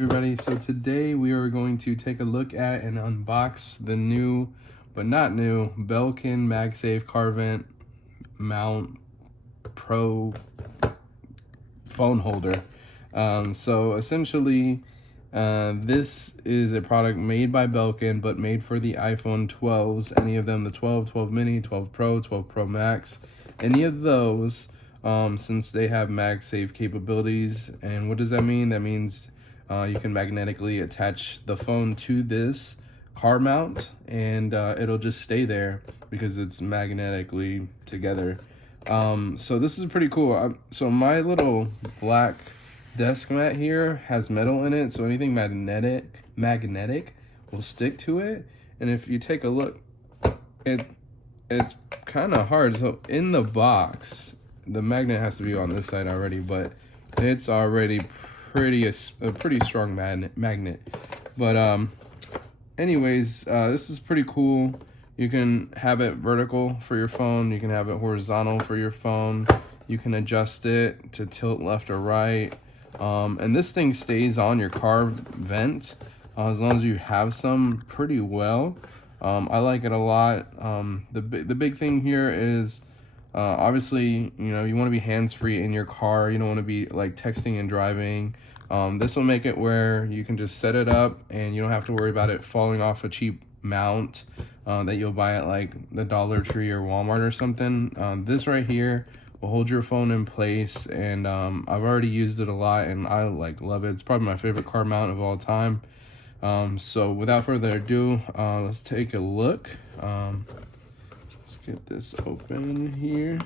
Everybody, so today we are going to take a look at and unbox the new, but not new, Belkin MagSafe car vent mount pro phone holder. So essentially, this is a product made by Belkin, but made for the iPhone 12s, any of them, the 12, 12 mini, 12 Pro, 12 Pro Max, any of those, since they have MagSafe capabilities. And what does that mean? That means you can magnetically attach the phone to this car mount, and it'll just stay there because it's magnetically together. So this is pretty cool. So my little black desk mat here has metal in it, so anything magnetic will stick to it. And if you take a look, it's kind of hard. So in the box, the magnet has to be on this side already, but it's already a pretty strong magnet. But anyways, this is pretty cool. You can have it vertical for your phone, you can have it horizontal for your phone, you can adjust it to tilt left or right, and this thing stays on your car vent as long as you have some pretty well. I like it a lot. The big thing here is obviously, you know, you want to be hands-free in your car. You don't want to be like texting and driving. This will make it where you can just set it up and you don't have to worry about it falling off a cheap mount that you'll buy at like the Dollar Tree or Walmart or something. This right here will hold your phone in place, and I've already used it a lot and I love it. It's probably my favorite car mount of all time. So without further ado, let's take a look. Let's get this open here.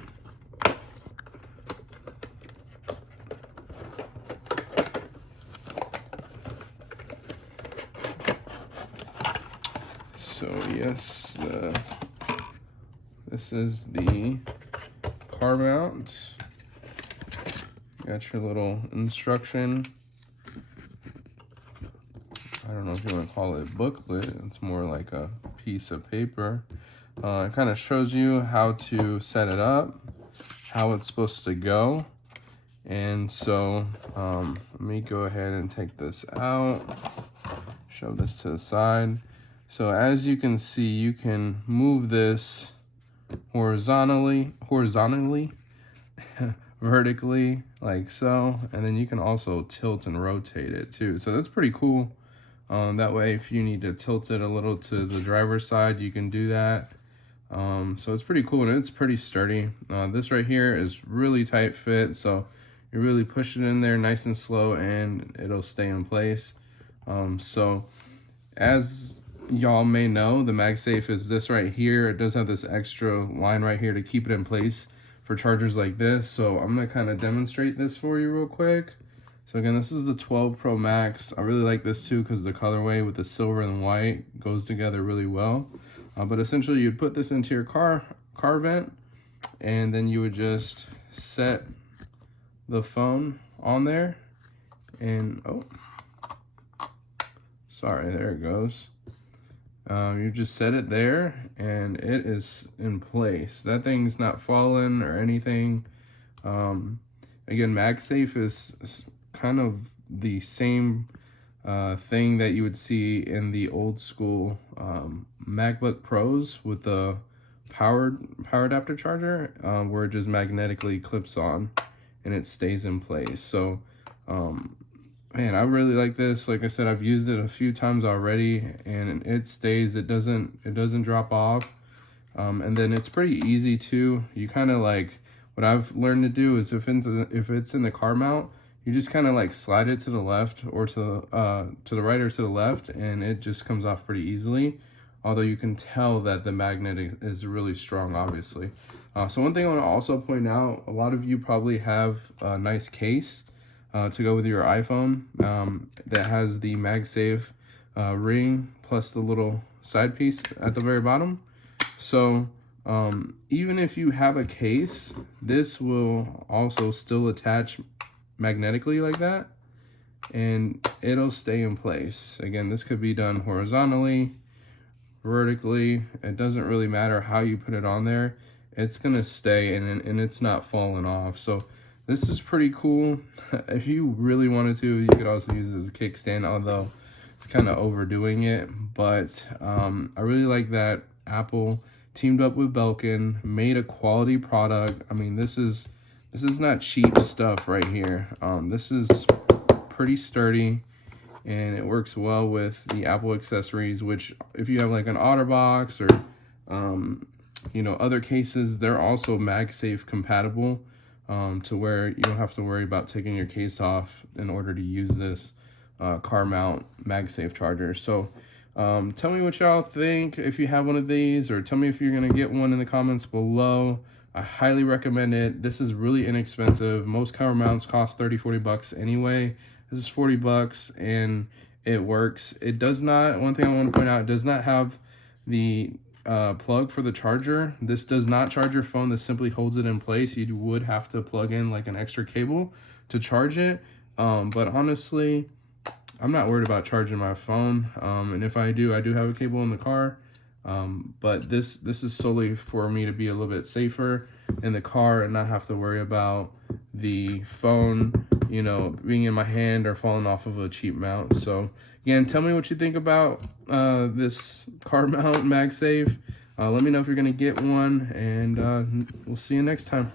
So yes, this is the car mount. Got your little instruction. I don't know if you want to call it a booklet. It's more like a piece of paper. It kind of shows you how to set it up, how it's supposed to go. And so let me go ahead and take this out, shove this to the side. So as you can see, you can move this horizontally, vertically, like so, and then you can also tilt and rotate it too. So that's pretty cool. That way, if you need to tilt it a little to the driver's side, you can do that. So it's pretty cool, and it's pretty sturdy. This right here is really tight fit, so you really push it in there nice and slow and it'll stay in place. So as y'all may know, the MagSafe is this right here. It does have this extra line right here to keep it in place for chargers like this. So I'm gonna kind of demonstrate this for you real quick. So again, this is the 12 Pro Max. I really like this too because the colorway with the silver and white goes together really well. But essentially you'd put this into your car vent, and then you would just set the phone on there, and oh, sorry, there it goes. You just set it there and it is in place. That thing's not falling or anything. Again, MagSafe is kind of the same thing that you would see in the old school MacBook Pros with the power adapter charger, where it just magnetically clips on and it stays in place. So man, I really like this. Like I said, I've used it a few times already and it stays. It doesn't drop off. And then it's pretty easy too. You kind of like, what I've learned to do is if it's in the car mount, you just kind of like slide it to the left or to the right or to the left, and it just comes off pretty easily. Although you can tell that the magnet is really strong, obviously. So one thing I want to also point out, a lot of you probably have a nice case to go with your iPhone that has the MagSafe ring plus the little side piece at the very bottom. So even if you have a case, this will also still attach magnetically like that, and it'll stay in place. Again, this could be done horizontally, vertically. It doesn't really matter how you put it on there. It's gonna stay, and it's not falling off. So This is pretty cool. If you really wanted to, you could also use it as a kickstand, although it's kind of overdoing it. But I really like that Apple teamed up with Belkin, made a quality product. I mean, this is not cheap stuff right here. This is pretty sturdy, and it works well with the Apple accessories, which if you have like an OtterBox or you know, other cases, they're also MagSafe compatible, to where you don't have to worry about taking your case off in order to use this car mount MagSafe charger. So tell me what y'all think if you have one of these, or tell me if you're gonna get one in the comments below. I highly recommend it. This is really inexpensive. Most car mounts cost 30-40 bucks anyway. This is 40 bucks and it works. It does not, one thing I want to point out, it does not have the plug for the charger. This does not charge your phone. This simply holds it in place. You would have to plug in like an extra cable to charge it. But honestly, I'm not worried about charging my phone. And if I do have a cable in the car. But this is solely for me to be a little bit safer in the car and not have to worry about the phone, you know, being in my hand or falling off of a cheap mount. So again, tell me what you think about this car mount MagSafe. Let me know if you're gonna get one, and we'll see you next time.